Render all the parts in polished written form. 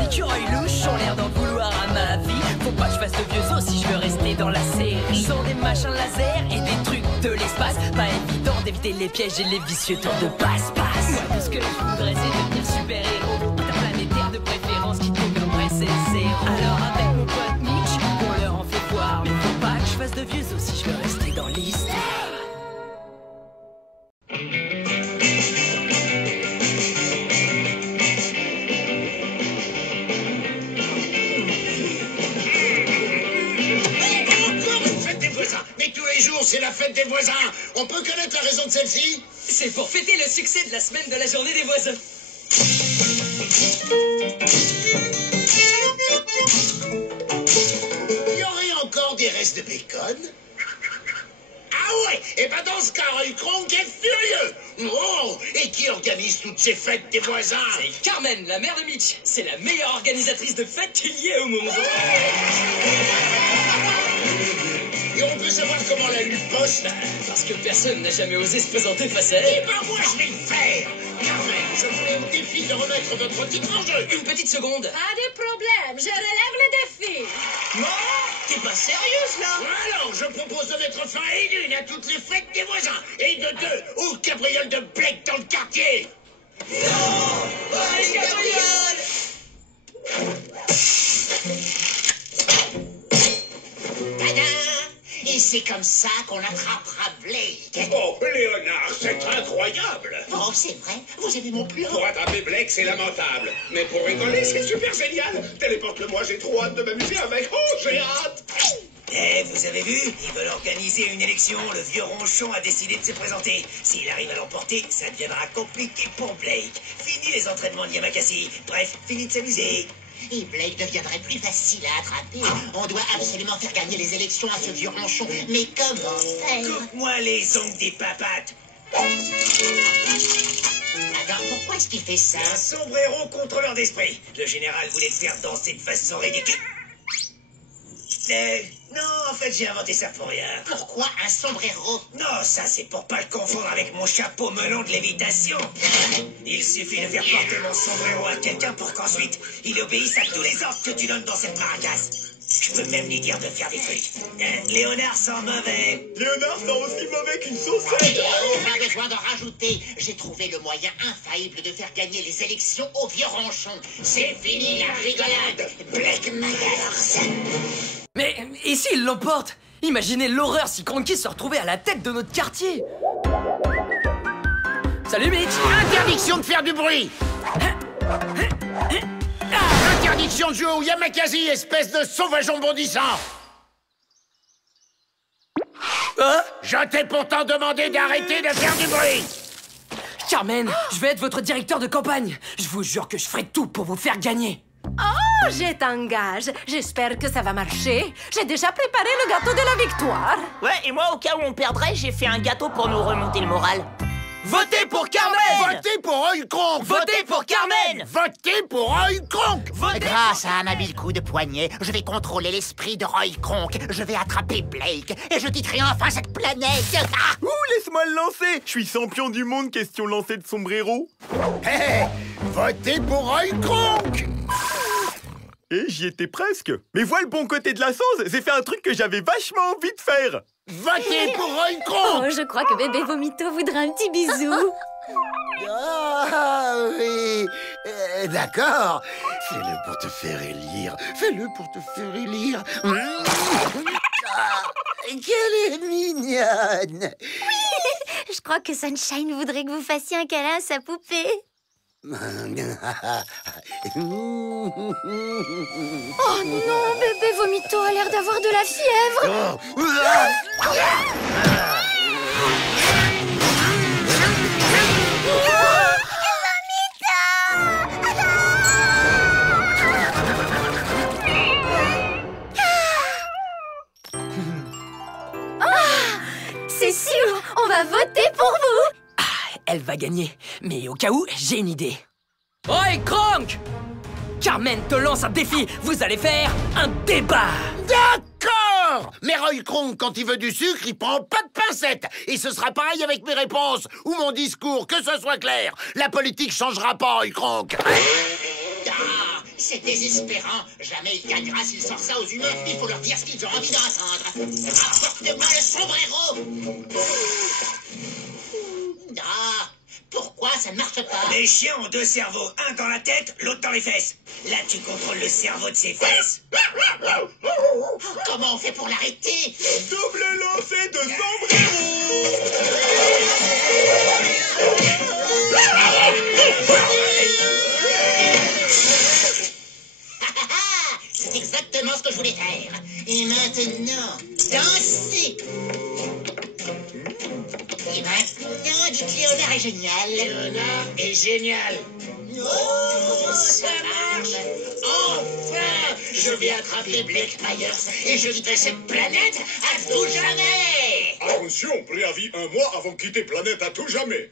écureuils louches ont l'air d'en vouloir à ma vie. Faut pas que je fasse de vieux os si je veux rester dans la série. Sont des machins laser et des trucs de l'espace. Pas évident d'éviter les pièges et les vicieux tours de passe-passe. Moi tout ce que je voudrais c'est devenir super-héros. Interplanétaire de préférence qui dégommerait ses zéros. Alors avec mon pote Mitch, on leur en fait voir. Mais faut pas que je fasse de vieux os si je veux rester dans l'histoire. Mais tous les jours, c'est la fête des voisins. On peut connaître la raison de celle-ci? C'est pour fêter le succès de la semaine de la journée des voisins. Il y aurait encore des restes de bacon? Ah ouais. Et ben dans ce cas, Roy Kronk est furieux. Oh, et qui organise toutes ces fêtes des voisins? C'est Carmen, la mère de Mitch. C'est la meilleure organisatrice de fêtes qu'il y ait au monde. Et on peut savoir comment la lutte poste? Parce que personne n'a jamais osé se présenter face à Eh elle. ben moi, je vais le faire. Carmen, je vous mets au défi de remettre votre titre en jeu. Une petite seconde. Pas de problème, je relève le défi. Non, t'es pas sérieuse là? Alors, je propose de mettre fin à une à toutes les fêtes des voisins et de deux aux cabrioles de Blake dans le quartier. Non, pas les cabrioles. Tadam! Et c'est comme ça qu'on attrapera Blake. Oh, Léonard, c'est incroyable! Oh, c'est vrai, vous avez mon plan. Pour attraper Blake, c'est lamentable. Mais pour rigoler, c'est super génial! Téléporte-le-moi, j'ai trop hâte de m'amuser avec. Oh, j'ai hâte! Eh, vous avez vu? Ils veulent organiser une élection. Le vieux ronchon a décidé de se présenter. S'il arrive à l'emporter, ça deviendra compliqué pour Blake. Fini les entraînements de Yamakasi. Bref, fini de s'amuser. Et Blake deviendrait plus facile à attraper. On doit absolument faire gagner les élections à ce vieux ronchon. Mais comment faire? Coupe-moi les ongles des papates. Alors pourquoi est-ce qu'il fait ça? Un sombrero contrôleur d'esprit. Le général voulait te faire danser de façon ridicule. Non, en fait, j'ai inventé ça pour rien. Pourquoi un sombrero? Non, ça, c'est pour pas le confondre avec mon chapeau melon de lévitation. Il suffit de faire porter mon sombrero à quelqu'un pour qu'ensuite, il obéisse à tous les ordres que tu donnes dans cette maragasse. Je peux même lui dire de faire des trucs. Léonard sent mauvais. Léonard sent aussi mauvais qu'une saucette! Pas besoin d'en rajouter. J'ai trouvé le moyen infaillible de faire gagner les élections au vieux ronchon. C'est fini la rigolade. Blake Myers. Mais et s'il l'emporte? Imaginez l'horreur si Cronky se retrouvait à la tête de notre quartier. Salut Mitch. Interdiction de faire du bruit. Interdiction de jouer au Yamakasi, espèce de sauvageon bondissant. Hein? Je t'ai pourtant demandé d'arrêter de faire du bruit. Carmen, je vais être votre directeur de campagne. Je vous jure que je ferai tout pour vous faire gagner. Oh, je t'engage. J'espère que ça va marcher. J'ai déjà préparé le gâteau de la victoire. Ouais, et moi, au cas où on perdrait, j'ai fait un gâteau pour nous remonter le moral. Votez pour Carmen! Votez pour Roy Kronk. Votez pour Carmen! Votez pour Roy Kronk. Votez Grâce à un habile coup de poignet, je vais contrôler l'esprit de Roy Kronk. Je vais attraper Blake et je quitterai enfin cette planète. Ah! Ouh, laisse-moi le lancer. Je suis champion du monde question lancer de sombrero. Hé, votez pour Roy Kronk. Et j'y étais presque. Mais vois le bon côté de la chose, j'ai fait un truc que j'avais vachement envie de faire. Votez pour Roy Oh, Kronk. je crois que bébé Vomito voudra un petit bisou. Ah oui, d'accord. Fais-le pour te faire élire. Fais-le pour te faire élire. Ah, qu'elle est mignonne. Je crois que Sunshine voudrait que vous fassiez un câlin à sa poupée. Oh non, bébé Vomito a l'air d'avoir de la fièvre. C'est sûr, on va voter pour vous. Elle va gagner. Mais au cas où, j'ai une idée. Roy Kronk! Carmen te lance un défi. Vous allez faire un débat. D'accord. Mais Roy Kronk, quand il veut du sucre, il prend pas de pincettes. Et ce sera pareil avec mes réponses ou mon discours, que ce soit clair. La politique changera pas, Roy Kronk. Ah, C'est désespérant. Jamais il gagnera s'il sort ça aux humains. Il faut leur dire ce qu'ils ont envie d'entendre. Apporte-moi le sombrero. Ah, pourquoi ça ne marche pas? Les chiens ont deux cerveaux, un dans la tête, l'autre dans les fesses. Là, tu contrôles le cerveau de ses fesses. Comment on fait pour l'arrêter? Double lancé de sombrero. C'est exactement ce que je voulais faire. Et maintenant, dansez. Et maintenant, dites Léonard est génial. Léonard est génial. Oh, ça marche. Enfin, je vais attraper Blake Myers et je quitterai cette planète à tout jamais. Attention, préavis 1 mois avant de quitter planète à tout jamais.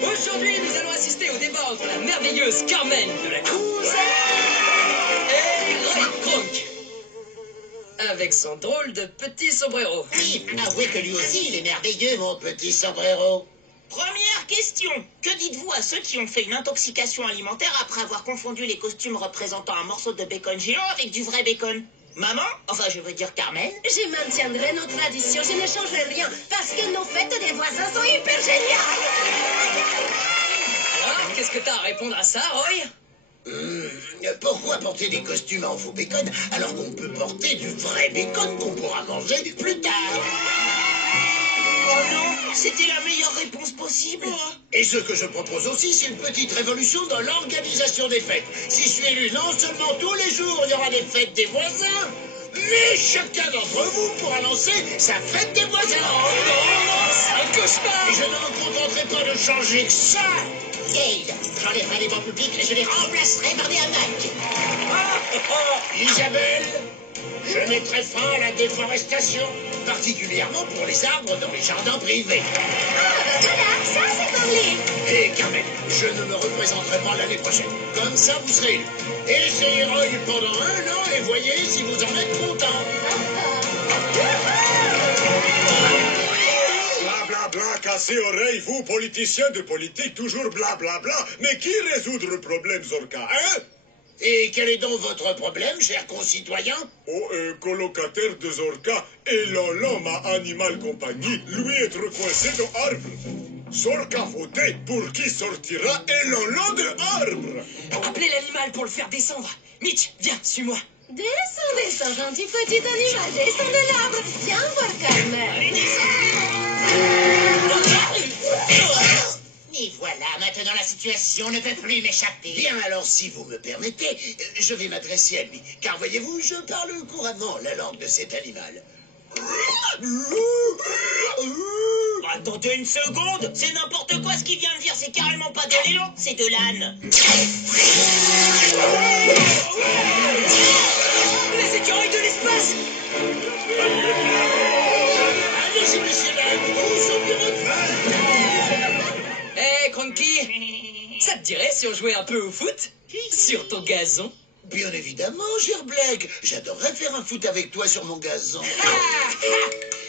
Aujourd'hui, nous allons assister au débat entre la merveilleuse Carmen de la Cruz et Roy Kronk, avec son drôle de petit sombrero. Oui, avouez que lui aussi, il est merveilleux, mon petit sombrero. Première question. Que dites-vous à ceux qui ont fait une intoxication alimentaire après avoir confondu les costumes représentant un morceau de bacon géant avec du vrai bacon? Maman? Enfin, je veux dire Carmen. Je maintiendrai nos traditions, je ne changerai rien, parce que nos fêtes des voisins sont hyper géniales. Alors, qu'est-ce que t'as à répondre à ça, Roy? Pourquoi porter des costumes en faux bacon alors qu'on peut porter du vrai bacon qu'on pourra manger plus tard? Oh non, c'était la meilleure réponse possible. Et ce que je propose aussi, c'est une petite révolution dans l'organisation des fêtes. Si je suis élu, non seulement tous les jours il y aura des fêtes des voisins, mais chacun d'entre vous pourra lancer sa fête des voisins. Oh non, c'est un cauchemar. Et je ne me contenterai pas de changer que ça. Gale, j'enlèverai les bancs publics et je les remplacerai par des hamacs. Isabelle, je mettrai fin à la déforestation, particulièrement pour les arbres dans les jardins privés. Voilà, ça c'est parlé. Et Carmen, je ne me représenterai pas l'année prochaine. Comme ça, vous serez élu. Essayez Roy pendant 1 an et voyez si vous en êtes content. Blablabla, cassez oreille, vous, politiciens de politique, toujours blablabla. Mais qui résoudre le problème, Zorka, hein? Et quel est donc votre problème, chers concitoyens? Oh, colocataire de Zorka et Lolo, ma animal compagnie, lui être coincé dans arbre. Zorka voté pour qui sortira et Lolo de arbre. Appelez l'animal pour le faire descendre. Mitch, viens, suis-moi. Descends, gentil petit animal, descends de l'arbre. Viens voir Carmen. Et voilà, maintenant la situation ne peut plus m'échapper. Bien, alors si vous me permettez, je vais m'adresser à lui. Car voyez-vous, je parle couramment la langue de cet animal. Attendez une seconde, c'est n'importe quoi ce qu'il vient de dire, c'est carrément pas de l'élan, c'est de l'âne. Les écureuils de l'espace. Allez-y, monsieur l'âne, vous sauvez votre femme. Hé, Cronky, ça te dirait si on jouait un peu au foot? Sur ton gazon? Bien évidemment, cher Blake. J'adorerais faire un foot avec toi sur mon gazon.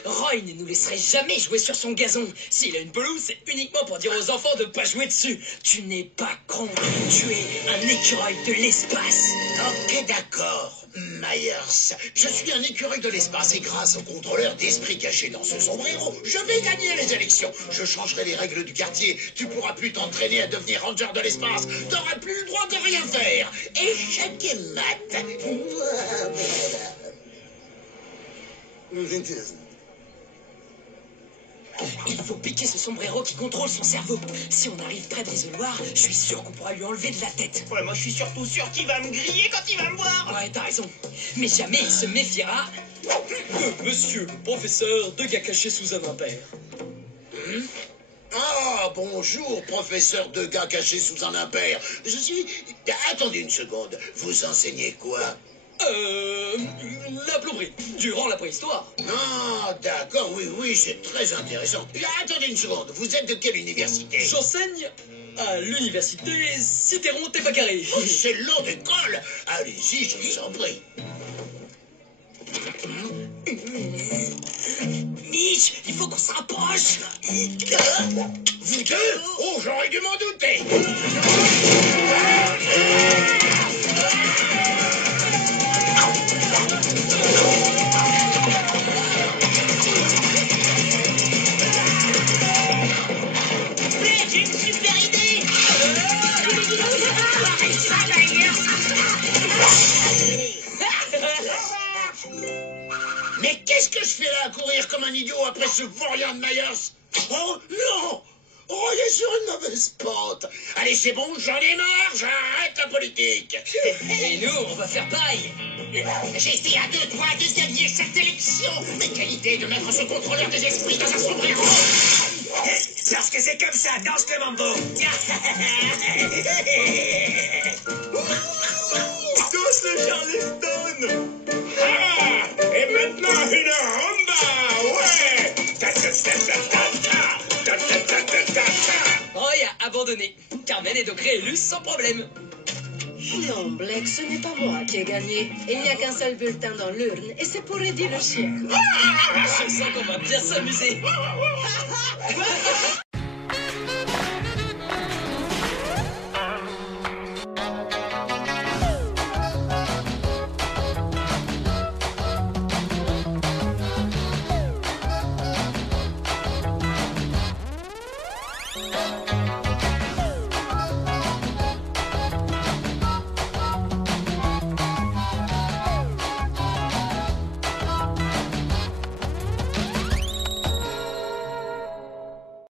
Roy ne nous laisserait jamais jouer sur son gazon. S'il a une pelouse, c'est uniquement pour dire aux enfants de pas jouer dessus. Tu n'es pas con, tu es un écureuil de l'espace. Ok, d'accord, Myers. Je suis un écureuil de l'espace et grâce au contrôleur d'esprit caché dans ce sombrero, je vais gagner les élections. Je changerai les règles du quartier. Tu pourras plus t'entraîner à devenir ranger de l'espace. T'auras plus le droit de rien faire. Échec et mat. Il faut piquer ce sombrero qui contrôle son cerveau. Si on arrive près de l'isoloir, je suis sûr qu'on pourra lui enlever de la tête. Ouais, moi je suis surtout sûr qu'il va me griller quand il va me voir. Ouais, t'as raison. Mais jamais il se méfiera. Monsieur le professeur de gars cachés sous un impair. Ah, bonjour, professeur de gars caché sous un impair. Je suis... Attendez une seconde. Vous enseignez quoi? La plomberie, durant la préhistoire. Ah, d'accord, oui, c'est très intéressant. Attendez une seconde. Vous êtes de quelle université? J'enseigne à l'université Citeron-Tepacaré. Oh, c'est long d'école. Allez-y, je vous en prie. Mitch, il faut qu'on s'approche. Vous deux? Oh, j'aurais dû m'en douter. Blake, j'ai une super idée. Mais qu'est-ce que je fais là à courir comme un idiot après ce vaurien de Myers? Oh non! Oh, il est sur une mauvaise pente. Allez, c'est bon, j'en ai marre, j'arrête la politique. Et nous, on va faire pareil. J'étais à 2 doigts de gagner cette élection. Mais quelle idée de mettre ce contrôleur des esprits dans un sombrero. Lorsque c'est comme ça, danse le mambo. Tous le Charleston. Ah, et maintenant une rumba, ouais. Roy a abandonné. Carmen est donc réélue sans problème. Non, Blake, ce n'est pas moi qui ai gagné. Il n'y a qu'un seul bulletin dans l'urne, et c'est pour Eddie le chien. Je sens qu'on va bien s'amuser.